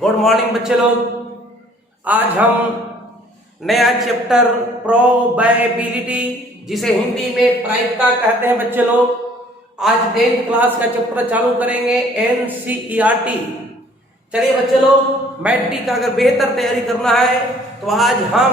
Good morning बच्चे लोग। आज हम नया चैप्टर प्रोबेबिलिटी, जिसे हिंदी में प्रायिकता कहते हैं बच्चे लोग, आज 10th क्लास का चैप्टर चालू करेंगे एनसीईआरटी। चलिए बच्चे लोग, मैट्रिक का अगर बेहतर तैयारी करना है तो आज हम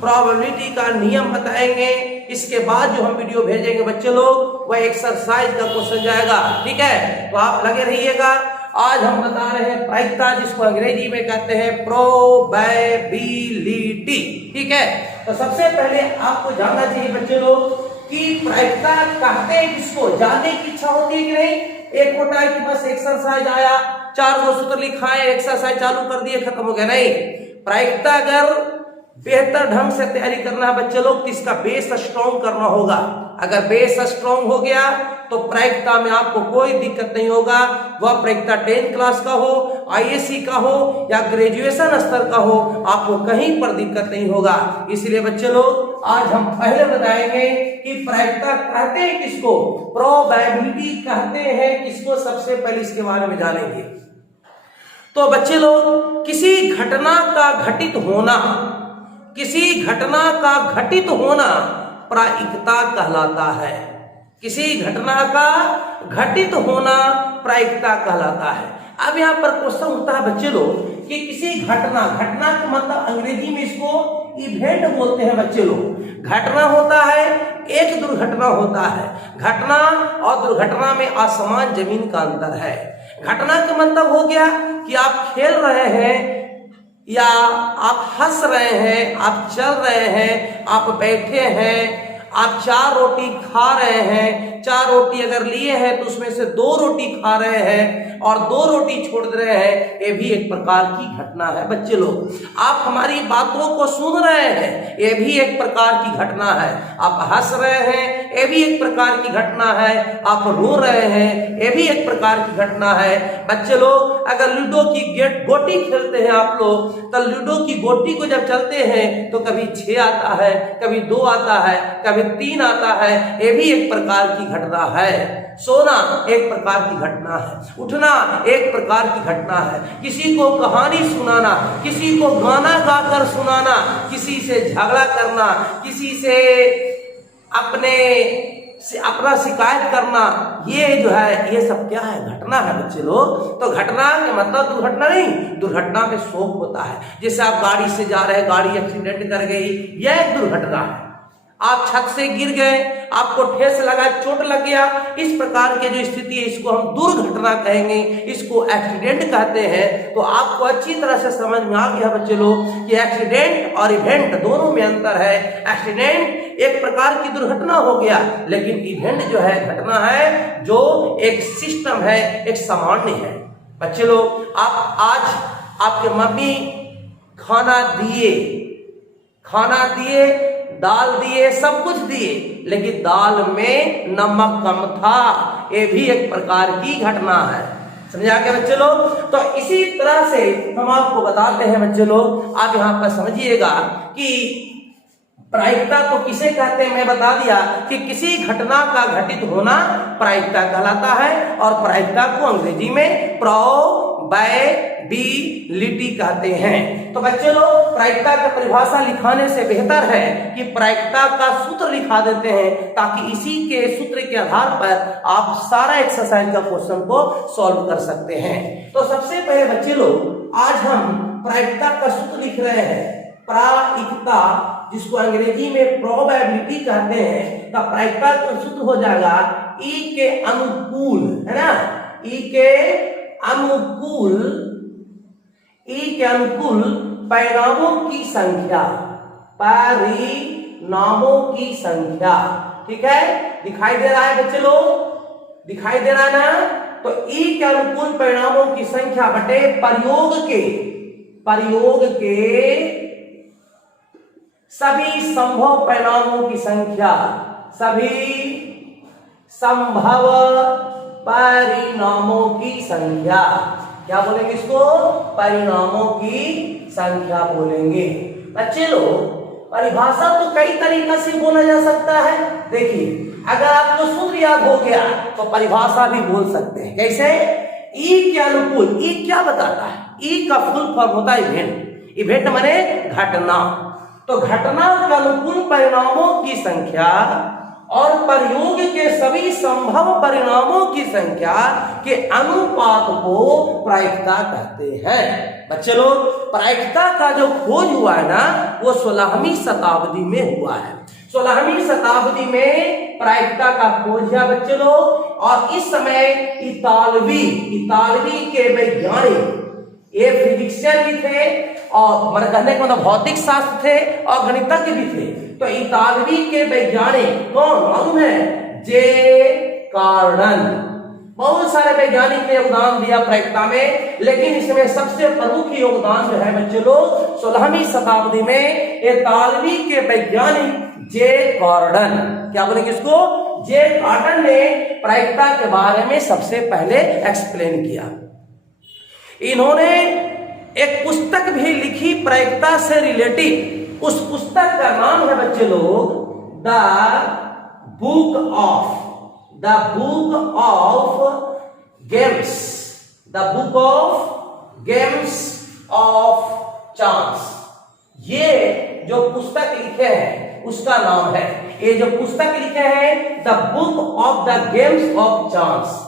प्रोबेबिलिटी का नियम बताएंगे। इसके बाद जो हम वीडियो भेजेंगे बच्चे लोग, वह एक्सरसाइज का क्वेश्चन जाएगा। ठीक है, तो आप लगे रहिएगा। आज हम बता रहे हैं प्रायिकता, जिसको अंग्रेजी में कहते हैं प्रोबेबिलिटी। ठीक है, तो सबसे पहले आपको जानना चाहिए बच्चे लोग कि प्रायिकता कहते हैं किसको, जानने की इच्छा होती है कि नहीं। एक होता है कि बस एक्सरसाइज आया, 4 सूत्र लिखाए, एक्सरसाइज चालू कर दिए, खत्म हो गया। नहीं, प्रायिकता अगर बेहतर ढंग से तैयारी करना है बच्चे लोग तो इसका बेस स्ट्रॉन्ग करना होगा। अगर बेस स्ट्रॉन्ग हो गया तो प्रायिकता में आपको कोई दिक्कत नहीं होगा। वह प्रायिकता 10th क्लास का हो, आईएससी का हो या ग्रेजुएशन स्तर का हो, आपको कहीं पर दिक्कत नहीं होगा। इसलिए बच्चे लोग आज हम पहले बताएंगे कि प्रायिकता कहते हैं किसको, प्रोबेबिलिटी कहते हैं किसको। सबसे पहले इसके बारे में जानेंगे। तो बच्चे लोग, किसी घटना का घटित होना, किसी घटना का घटित होना प्रायिकता कहलाता है। किसी घटना का घटित होना प्रायिकता कहलाता है। अब यहाँ पर क्वेश्चन उठता है बच्चे लोग कि किसी घटना का मतलब अंग्रेजी में इसको इवेंट बोलते हैं बच्चे लोग। घटना होता है, एक दुर्घटना होता है। घटना और दुर्घटना में आसमान जमीन का अंतर है। घटना का मतलब हो गया कि आप खेल रहे हैं या आप हंस रहे हैं, आप चल रहे हैं, आप बैठे हैं, आप 4 रोटी खा रहे हैं। 4 रोटी अगर लिए हैं तो उसमें से 2 रोटी खा रहे हैं और 2 रोटी छोड़ दे रहे हैं। ये भी एक प्रकार की घटना है बच्चे लोग। आप हमारी बातों को सुन रहे हैं, ये भी एक प्रकार की घटना है। आप हंस रहे हैं, ये भी एक प्रकार की घटना है। आप रो रहे हैं, ये भी एक प्रकार की घटना है। बच्चे लोग, अगर लूडो की गोटी खेलते हैं आप लोग, तो लूडो की गोटी को जब चलते हैं तो कभी 6 आता है, कभी 2 आता है, कभी 3 आता है। ये भी एक प्रकार की घटना है। सोना एक प्रकार की घटना है, उठना एक प्रकार की घटना है। किसी को कहानी सुनाना, किसी को गाना गाकर सुनाना, किसी से झगड़ा करना, किसी से अपना शिकायत करना, ये जो है ये सब क्या है, घटना है बच्चे लोग। तो घटना के मतलब दुर्घटना नहीं, दुर्घटना में शोक होता है। जैसे आप गाड़ी से जा रहे हैं, गाड़ी एक्सीडेंट कर गई, यह एक दुर्घटना है। आप छत से गिर गए, आपको ठेस लगा, चोट लग गया, इस प्रकार की जो स्थिति है इसको हम दुर्घटना कहेंगे, इसको एक्सीडेंट कहते हैं। तो आपको अच्छी तरह से समझ में आ गया बच्चे लोग कि एक्सीडेंट और इवेंट दोनों में अंतर है। एक्सीडेंट एक प्रकार की दुर्घटना हो गया, लेकिन इवेंट जो है घटना है, जो एक सिस्टम है, एक सामान्य है। बच्चे लोग, आप आज आपके मम्मी खाना दिए, दाल दिए, सब कुछ दिए, लेकिन दाल में नमक कम था। ये भी एक प्रकार की घटना है। समझा क्या बच्चे लोग। तो इसी तरह से हम आपको बताते हैं बच्चे लोग, आप यहाँ पर समझिएगा कि प्रायिकता को किसे कहते हैं। मैं बता दिया कि किसी घटना का घटित होना प्रायिकता कहलाता है, और प्रायिकता को अंग्रेजी में प्रोबेबिलिटी कहते हैं। तो बच्चे लोग, प्रायिकता का परिभाषा लिखाने से बेहतर है कि प्रायिकता का सूत्र लिखा देते हैं, ताकि इसी के सूत्र के आधार पर आप सारा एक्सरसाइज का क्वेश्चन को सॉल्व कर सकते हैं। तो सबसे पहले बच्चे लोग, आज हम प्रायिकता का सूत्र लिख रहे हैं। प्रायिकता, जिसको अंग्रेजी में प्रोबेबिलिटी कहते हैं, तो प्रायिकता का सूत्र हो जाएगा ई के अनुकूल, है ना, ई के अनुकूल परिणामों की संख्या। ठीक है, दिखाई दे रहा है बच्चे लोग, दिखाई दे रहा है ना। तो ई के अनुकूल परिणामों की संख्या बटे प्रयोग के सभी संभव परिणामों की संख्या, सभी संभव परिणामों की संख्या। क्या बोलेंगे इसको, परिणामों की संख्या बोलेंगे। बच्चे लोग, परिभाषा तो कई तरीका से बोला जा सकता है। देखिए, अगर आपको सूत्र याद हो गया तो परिभाषा भी बोल सकते हैं। कैसे, ई के अनुकूल, ई क्या बताता है, ई का फुल फॉर्म होता है इवेंट। इवेंट माने घटना। तो घटना के अनुकूल परिणामों की संख्या और प्रयोग के सभी संभव परिणामों की संख्या के अनुपात को प्रायिकता कहते हैं। बच्चे लोग, प्रायिकता का जो खोज हुआ है ना, वो 16वीं शताब्दी में हुआ है। 16वीं शताब्दी में प्रायिकता का खोज हुआ बच्चे लोग। और इस समय इतालवी के वैज्ञानिक, ये फिजिशियन भी थे और कहने का मतलब भौतिक शास्त्र थे और गणितज्ञ भी थे। तो इतालवी के वैज्ञानिक कौन मालूम है? जे कार्डन। बहुत सारे वैज्ञानिक ने योगदान दिया प्रायिकता में, लेकिन इसमें सबसे प्रमुख योगदान जो है बच्चे लोग 16वीं शताब्दी में इतालवी के वैज्ञानिक जे कार्डन। क्या बोलेंगे इसको? जे कार्डन ने प्रायिकता के बारे में सबसे पहले एक्सप्लेन किया। इन्होंने एक पुस्तक भी लिखी प्रायिकता से रिलेटेड। उस पुस्तक का नाम है बच्चे लोग the book of games, the book of games of chance. ये जो पुस्तक लिखे हैं उसका नाम है, ये जो पुस्तक लिखे हैं the book of the games of chance.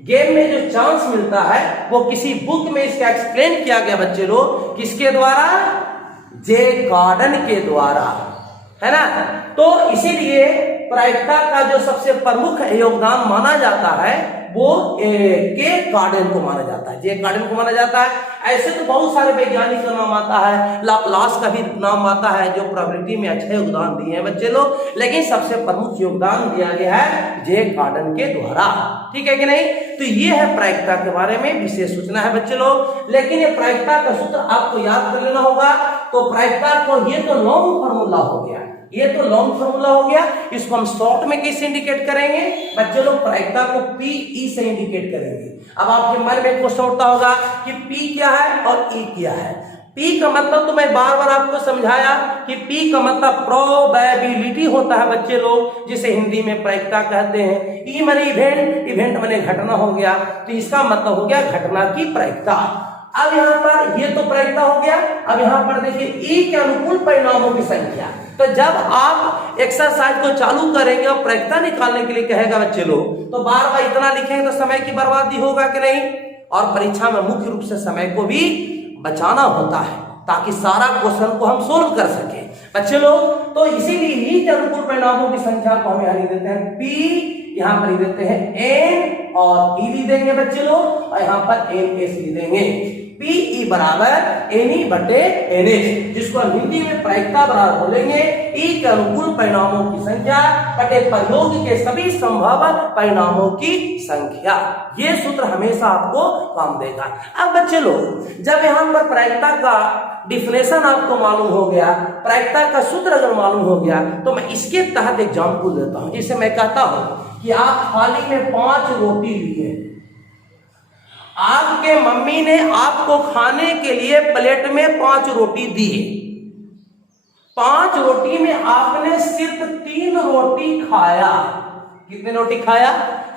Game में जो चांस मिलता है वो किसी बुक में इसका एक्सप्लेन किया गया बच्चे लोग। किसके द्वारा? जे कार्डन के द्वारा, है ना। तो इसीलिए प्रायिकता का जो सबसे प्रमुख योगदान माना जाता है वो के कार्डन को माना जाता है, जे कार्डन को माना जाता है। ऐसे तो बहुत सारे वैज्ञानिक का नाम आता है, लाप्लास का भी नाम आता है जो प्रोबेबिलिटी में अच्छे योगदान दिए हैं बच्चे लोग, लेकिन सबसे प्रमुख योगदान दिया गया है जे कार्डन के द्वारा। ठीक है कि नहीं? तो ये है प्रायिकता के बारे में विशेष सूचना है बच्चे लोग। लेकिन ये प्रायिकता का सूत्र आपको याद कर लेना होगा। तो प्रायिकता को, ये तो लॉन्ग फॉर्मूला हो गया, ये तो लॉन्ग फॉर्मूला हो गया। इसको हम शॉर्ट में कैसे इंडिकेट करेंगे बच्चे लोग? प्रायिकता को पीई से इंडिकेट करेंगे। अब आपके मन में क्वेश्चन उठता होगा कि पी क्या है और ई क्या है। पी का मतलब तो मैं बार बार आपको समझाया कि पी का मतलब प्रोबेबिलिटी होता है बच्चे लोग, जिसे हिंदी में प्रायिकता कहते हैं। ई माने इवेंट, इवेंट माने घटना हो गया, तो इसका मतलब हो गया घटना की प्रायिकता। अब यहाँ पर ये तो प्रायिकता हो गया। अब यहाँ पर देखिए ई के अनुकूल परिणामों की संख्या। तो जब आप एक्सरसाइज को चालू करेंगे और प्रायिकता निकालने के लिए कहेगा बच्चे लोग, तो बार बार इतना लिखेंगे तो समय की बर्बादी होगा कि नहीं। और परीक्षा में मुख्य रूप से समय को भी बचाना होता है ताकि सारा क्वेश्चन को हम सोल्व कर सके बच्चे लोग। तो इसीलिए ही के अनुकूल परिणामों की संख्या को हम यहाँ लिख देते हैं पी, यहाँ पर लिख देते हैं एन और ई लिख देंगे बच्चे लोग, और यहाँ पर एन एस लिख देंगे। पीई बराबर एनई बटे एनएस, जिसको हम हिंदी में प्रायिकता बराबर बोलेंगे ई के अनुकूल परिणामों की संख्या बटे प्रयोग के सभी संभव परिणामों की संख्या। ये सूत्र हमेशा आपको काम देगा। अब बच्चे लोग, जब यहाँ पर प्रायिकता का डिफिनेशन आपको मालूम हो गया, प्रायिकता का सूत्र अगर मालूम हो गया, तो मैं इसके तहत एग्जाम्पल देता हूं। जैसे मैं कहता हूं कि आप थाली में 5 रोटी लिए, आपके मम्मी ने आपको खाने के लिए प्लेट में 5 रोटी दी। 5 रोटी में आपने सिर्फ 3 रोटी खाया। कितने रोटी खाया?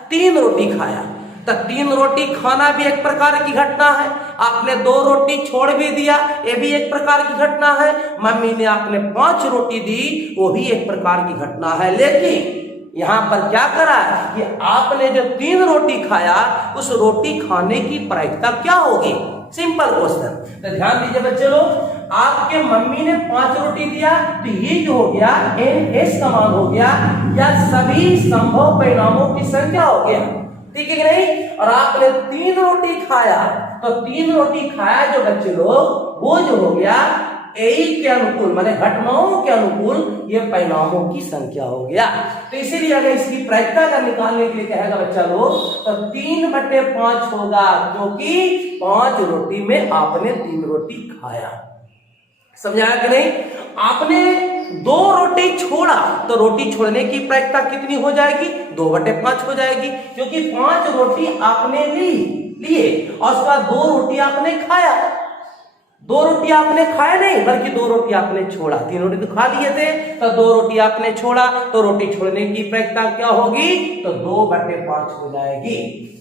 3 रोटी खाया। तो 3 रोटी खाना भी एक प्रकार की घटना है। आपने 2 रोटी छोड़ भी दिया, ये भी एक प्रकार की घटना है। मम्मी ने आपने 5 रोटी दी, वो भी एक प्रकार की घटना है। लेकिन यहां पर क्या करा कि आपने जो 3 रोटी खाया, उस रोटी खाने की प्रायिकता क्या होगी? Simple question. तो ध्यान दीजिए बच्चे लोग, आपके मम्मी ने 5 रोटी दिया, तो ये जो हो गया एन एस का मान हो गया, या सभी संभव परिणामों की संख्या हो गया। ठीक है कि नहीं? और आपने 3 रोटी खाया, तो 3 रोटी खाया जो बच्चे लोग, वो जो हो गया ए के अनुकूल माने घटनाओं के अनुकूल ये परिणामों की संख्या हो गया। तो इसीलिए अगर इसकी प्रायिकता का निकालने के लिए कहेगा बच्चा लोग, तो 3/5 होगा, क्योंकि 5 रोटी में आपने 3 रोटी खाया। समझाया कि नहीं? आपने 2 रोटी छोड़ा, तो रोटी छोड़ने की प्रायिकता कितनी हो जाएगी? 2/5 हो जाएगी, क्योंकि 5 रोटी आपने लिए और उसका 2 रोटी आपने खाया। 2 रोटी आपने खाया नहीं, बल्कि 2 रोटी आपने छोड़ा। 3 रोटी तो खा लिए थे, तो 2 रोटी आपने छोड़ा, तो रोटी छोड़ने की प्रायिकता क्या होगी? तो 2/5 हो जाएगी।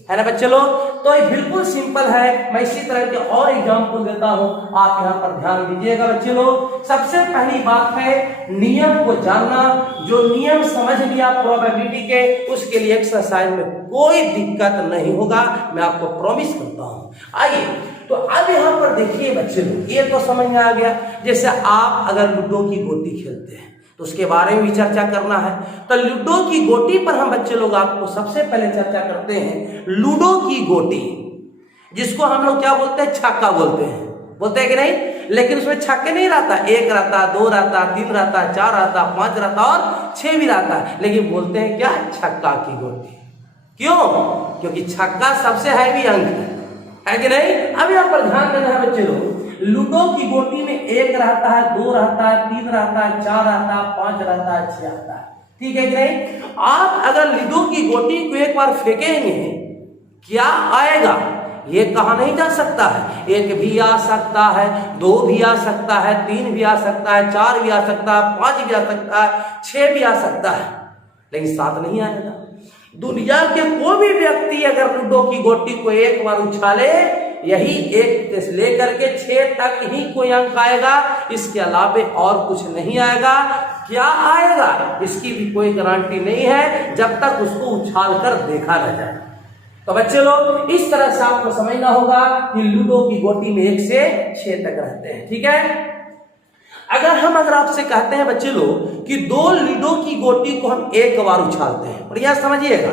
है ना बच्चे लोग। तो ये बिल्कुल सिंपल है। मैं इसी तरह के और एग्जाम्पल देता हूं, आप यहाँ पर ध्यान दीजिएगा बच्चे लोग। सबसे पहली बात है नियम को जानना। जो नियम समझ लिया प्रोबेबिलिटी के, उसके लिए एक्सरसाइज में कोई दिक्कत नहीं होगा, मैं आपको प्रॉमिस करता हूं। आइए तो अब यहाँ पर देखिए बच्चे लोग, ये तो समझ में आ गया। जैसे आप अगर लूडो की गोटी खेलते हैं तो उसके बारे में भी चर्चा करना है। तो लूडो की गोटी पर हम बच्चे लोग आपको सबसे पहले चर्चा करते हैं। लूडो की गोटी, जिसको हम लोग क्या बोलते हैं, छक्का बोलते हैं कि नहीं? लेकिन उसमें छक्के नहीं रहता, 1 रहता, 2 रहता, 3 रहता, 4 रहता, 5 रहता और 6 भी रहता है, लेकिन बोलते हैं क्या, छक्का की गोटी। क्यों? क्योंकि छक्का सबसे हैवी अंक है कि नहीं? अब यहाँ पर ध्यान देना है बच्चे लोग। लूडो की गोटी में 1 रहता है, 2 रहता है, 3 रहता है, 4 रहता है, 5 रहता है, 6 रहता है, ठीक है कि नहीं? आप अगर लूडो की गोटी को एक बार फेंकेंगे, क्या आएगा ये कहा नहीं जा सकता है। 1 भी आ सकता है, 2 भी आ सकता है, 3 भी आ सकता है, 4 भी आ सकता है, 5 भी आ सकता है, 6 भी आ सकता है, लेकिन 7 नहीं आएगा। दुनिया के कोई भी व्यक्ति अगर लूडो की गोटी को एक बार उछाले, यही 1 से लेकर के 6 तक ही कोई अंक आएगा, इसके अलावा और कुछ नहीं आएगा। क्या आएगा इसकी भी कोई गारंटी नहीं है, जब तक उसको उछाल कर देखा न जाए। तो बच्चे लोग इस तरह से आपको समझना होगा कि लूडो की गोटी में 1 से 6 तक रहते हैं, ठीक है। अगर आपसे कहते हैं बच्चे लोग कि 2 लूडो की गोटी को हम 1 बार उछालते हैं, बढ़िया समझिएगा,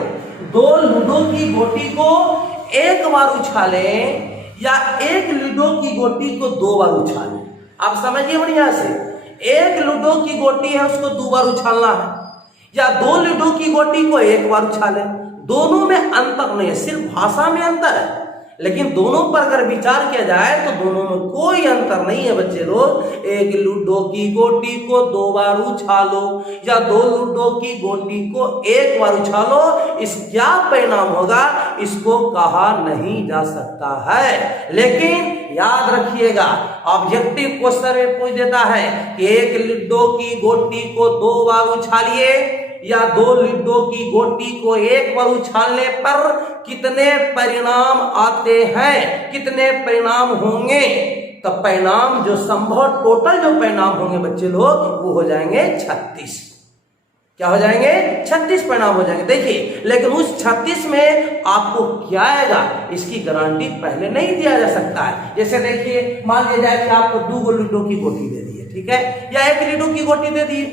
2 लूडो की गोटी को 1 बार उछालें या 1 लूडो की गोटी को 2 बार उछालें, आप समझिए बढ़िया से। 1 लूडो की गोटी है, उसको 2 बार उछालना है, या 2 लूडो की गोटी को 1 बार उछालें, दोनों में अंतर नहीं है, सिर्फ भाषा में अंतर है, लेकिन दोनों पर अगर विचार किया जाए तो दोनों में कोई अंतर नहीं है बच्चे लोग। 1 लूडो की गोटी को 2 बार उछालो या 2 लूडो की गोटी को 1 बार उछालो, इस क्या परिणाम होगा इसको कहा नहीं जा सकता है। लेकिन याद रखिएगा, ऑब्जेक्टिव क्वेश्चन में पूछ देता है कि 1 लूडो की गोटी को 2 बार उछालिए या 2 लूडो की गोटी को 1 बार उछालने पर कितने परिणाम आते हैं, कितने परिणाम होंगे। तो परिणाम जो संभव टोटल जो परिणाम होंगे बच्चे लोग, वो हो जाएंगे 36। क्या हो जाएंगे? 36 परिणाम हो जाएंगे। देखिए, लेकिन उस 36 में आपको क्या आएगा इसकी गारंटी पहले नहीं दिया जा सकता है। जैसे देखिए, मान लिया जाए कि आपको 2 लूडो की गोटी दे दी है, ठीक है, या 1 लूडो की गोटी दे दी,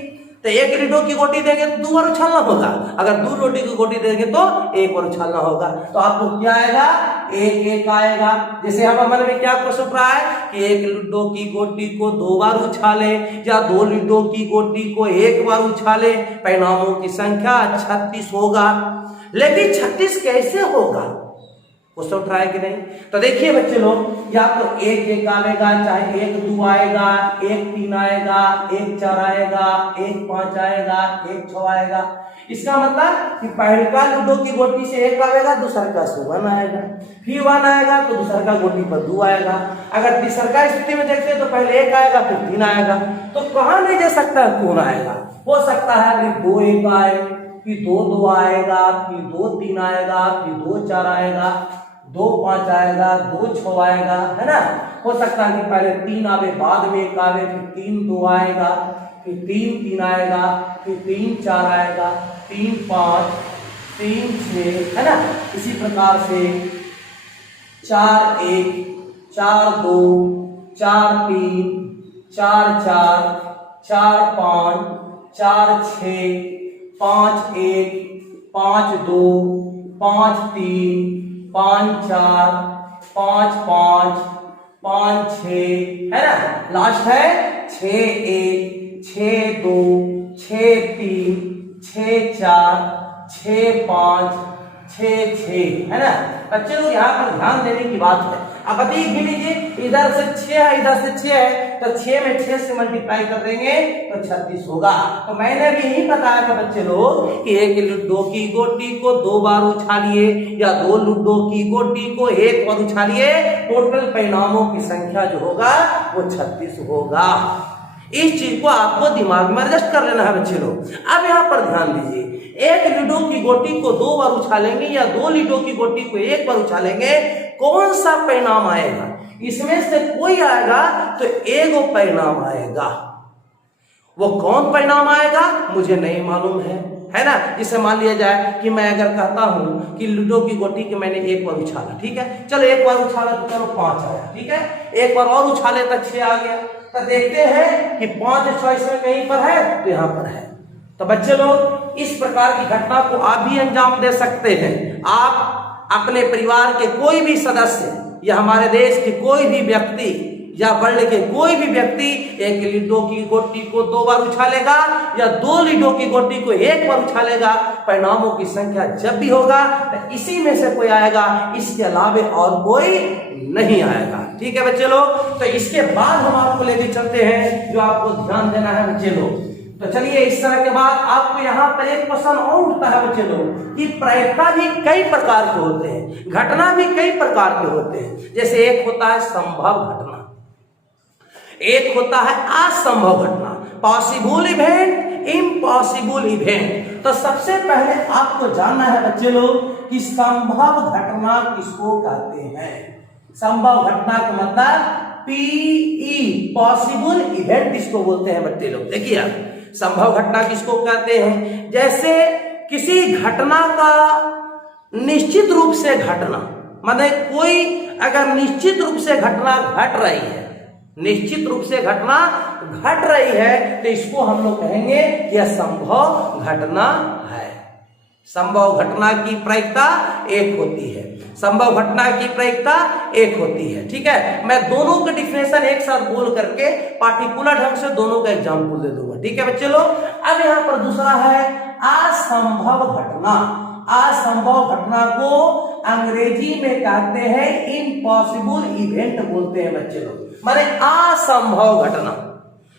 तो 1 लूडो की गोटी देंगे तो 2 बार उछालना होगा, अगर 2 लूडो की गोटी देंगे तो 1 बार उछालना होगा। तो आपको क्या आएगा? 1 आएगा। जैसे हम मन में क्या क्वेश्चन उठ रहा है कि 1 लूडो की गोटी को 2 बार उछाले या 2 लूडो की गोटी को 1 बार उछाले, परिणामों की संख्या 36 होगा। लेकिन 36 कैसे होगा, क्वेश्चन उठ रहा है कि नहीं? तो देखिए बच्चे लोग, या तो 1 आएगा, चाहे 1 2 आएगा, 1 3 आएगा, 1 4 आएगा, 1 5 आएगा, 1 6 आएगा। इसका मतलब कि पहला लूडो की गोटी से 1 आएगा, दूसरा का से 1 आएगा, फिर 1 आएगा तो दूसरा का गोटी पर 2 आएगा। अगर तीसरा का स्थिति में देखते हैं तो पहले 1 आएगा, फिर 3 आएगा। तो कहा नहीं जा सकता कौन आएगा। हो सकता है कि 2 1 आए, फिर 2 2 आएगा, फिर 2 3 आएगा, फिर 2 4 आएगा, 2 5 आएगा, 2 6 आएगा, है ना। हो सकता है कि पहले 3 आवे, बाद में 1 आवे, फिर 3 2 आएगा, फिर 3 3 आएगा, फिर 3 4 आएगा, 3 5 3 6, है ना। इसी प्रकार से 4 1 4 2 4 3 4 4 4 5 4 6 5 1 5 2 5 3 5 4 5 5 5 6, है ना। लास्ट है 6 1 6 2 6 3 6 4 6 5 6 6, है ना। बच्चे लोग यहाँ पर ध्यान देने की बात है। अब बताइए, गिन लीजिए, इधर से 6 है, इधर से 6 है, तो 6 में 6 से मल्टीप्लाई कर देंगे तो 36 होगा। तो मैंने भी यही बताया था बच्चे लोग कि 1 लूडो की गोटी को 2 बार उछालिए या 2 लूडो की गोटी को 1 बार उछालिए, टोटल परिणामों की संख्या जो होगा वो 36 होगा। इस चीज को आपको दिमाग में एडजस्ट कर लेना है बच्चे लोग। अब यहाँ पर ध्यान दीजिए, एक लीडो की गोटी को 2 बार उछालेंगे या 2 लीडो की गोटी को 1 बार उछालेंगे, कौन सा परिणाम आएगा? इसमें से कोई आएगा तो एगो परिणाम आएगा। वो कौन परिणाम आएगा मुझे नहीं मालूम है ना। जिसे मान लिया जाए कि मैं अगर कहता हूं कि लूडो की गोटी के मैंने 1 बार उछाला, ठीक है, चलो 1 बार उछाला तो चलो 5 आया, ठीक है, 1 बार और उछाले तो 6 आ गया। तो देखते हैं कि 5 चॉइस में कहीं पर है तो यहां पर है। तो बच्चे लोग इस प्रकार की घटना को आप भी अंजाम दे सकते हैं। आप अपने परिवार के कोई भी सदस्य या हमारे देश के कोई भी व्यक्ति या वर्ल्ड के कोई भी व्यक्ति एक लीडो की गोटी को 2 बार उछालेगा या 2 लीडो की गोटी को 1 बार उछालेगा, परिणामों की संख्या जब भी होगा तो इसी में से कोई आएगा, इसके अलावे और कोई नहीं आएगा। ठीक है बच्चे लोग, तो इसके बाद हम आपको लेके चलते हैं जो आपको ध्यान देना है बच्चे लोग। तो चलिए, इस तरह के बाद आपको यहाँ पर एक क्वेश्चन और उठता है बच्चे लोग कि प्रायिकता भी कई प्रकार के होते हैं, घटना भी कई प्रकार के होते हैं। जैसे एक होता है संभव घटना, एक होता है असंभव घटना, पॉसिबल इवेंट, इम्पॉसिबल इवेंट। तो सबसे पहले आपको जानना है बच्चे लोग कि संभव घटना किसको कहते हैं। संभव घटना का मतलब पीई, पॉसिबल इवेंट इसको बोलते हैं बच्चे लोग। देखिए आप, संभव घटना किसको कहते हैं? जैसे किसी घटना का निश्चित रूप से घटना, मतलब कोई अगर निश्चित रूप से घटना घट रही है, निश्चित रूप से घटना घट रही है, तो इसको हम लोग कहेंगे कि यह संभव घटना है। संभव घटना की प्रायिकता 1 होती है, संभव घटना की प्रायिकता 1 होती है। ठीक है, मैं दोनों का डिफिनेशन एक साथ बोल करके पार्टिकुलर ढंग से दोनों का एग्जाम्पल दे दूंगा। ठीक है बच्चे लोग, अब यहाँ पर दूसरा है असंभव घटना। असंभव घटना को अंग्रेजी में कहते हैं इम्पॉसिबल इवेंट बोलते हैं बच्चे लोग, माने असंभव घटना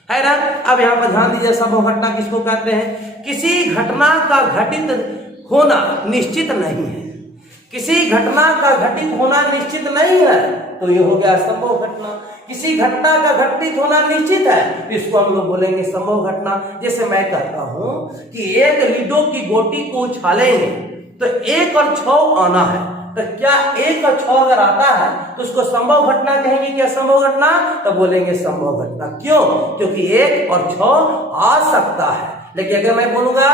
है ना। अब यहाँ पर ध्यान दीजिए, संभव घटना किसको कहते हैं? किसी घटना का घटित होना निश्चित नहीं है, किसी घटना का घटित होना निश्चित नहीं है तो ये हो गया संभव घटना। किसी घटना का घटित होना निश्चित है तो इसको हम लोग बोलेंगे संभव घटना। जैसे मैं कहता हूं कि एक लीडो की गोटी को उछालेंगे तो 1 और 6 आना है, तो क्या 1 और 6 अगर आता है तो उसको संभव घटना कहेंगे क्या संभव घटना? तो बोलेंगे संभव घटना। क्यों? क्योंकि 1 और 6 आ सकता है। लेकिन अगर मैं बोलूंगा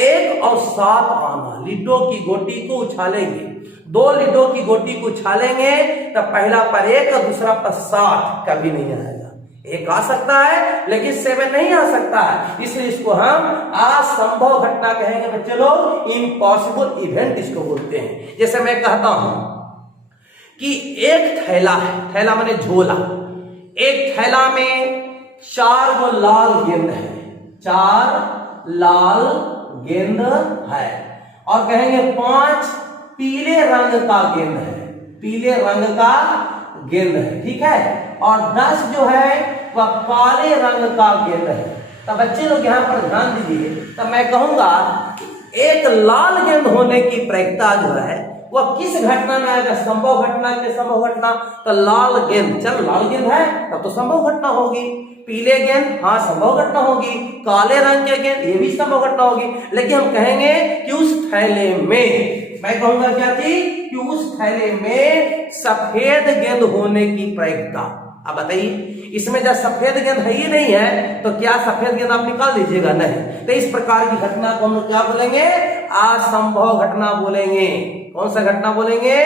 1 और 7 आना, लीडो की गोटी को उछालेंगे, 2 लीडो की गोटी को उछालेंगे तो पहला पर 1 और दूसरा पर 7 कभी नहीं आएगा। 1 आ सकता है लेकिन 7 नहीं आ सकता है, इसलिए इसको हम असंभव घटना कहेंगे बच्चे लोग, इम्पॉसिबल इवेंट इसको बोलते हैं। जैसे मैं कहता हूं कि एक थैला है, थैला माने झोला, एक थैला में 4 गो लाल गेंद है, 4 लाल गेंद है, और कहेंगे 5 पीले रंग का गेंद है, पीले रंग का गेंद है। ठीक है, और 10 जो है वह काले रंग का गेंद है। तो बच्चे लोग यहाँ पर ध्यान दीजिए, तो मैं कहूंगा एक लाल गेंद होने की प्रायिकता जो है वह किस घटना में आएगा? संभव घटना के संभव घटना। तो लाल गेंद, चल लाल गेंद है तब तो संभव घटना होगी। पीले गेंद, हाँ संभव घटना होगी। काले रंग के गेंद, ये भी संभव घटना होगी। लेकिन हम कहेंगे कि उस थैले में, मैं कहूंगा क्या थी कि उस थैले में सफेद गेंद होने की प्रायिकता। अब बताइए, इसमें जब सफेद गेंद है ही नहीं है तो क्या सफेद गेंद आप निकाल दीजिएगा? नहीं। तो इस प्रकार की घटना को हम क्या बोलेंगे? असंभव घटना बोलेंगे। कौन सा घटना बोलेंगे?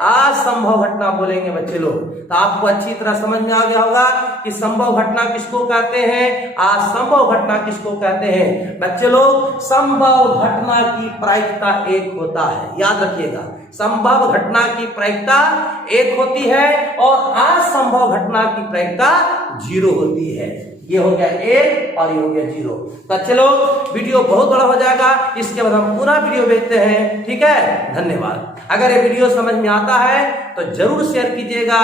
असंभव घटना बोलेंगे बच्चे लोग। तो आपको अच्छी तरह समझ में आ गया होगा कि संभव घटना किसको कहते हैं, असंभव घटना किसको कहते हैं। बच्चे लोग, संभव घटना की प्रायिकता 1 होता है, याद रखिएगा। संभव घटना की प्रायिकता 1 होती है और असंभव घटना की प्रायिकता 0 होती है। ये हो गया 1 और ये हो गया 0। तो चलो, वीडियो बहुत बड़ा हो जाएगा, इसके बाद हम पूरा वीडियो देखते हैं। ठीक है, धन्यवाद। अगर ये वीडियो समझ में आता है तो जरूर शेयर कीजिएगा,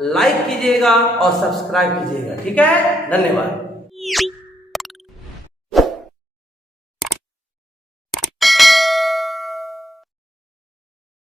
लाइक कीजिएगा और सब्सक्राइब कीजिएगा। ठीक है, धन्यवाद।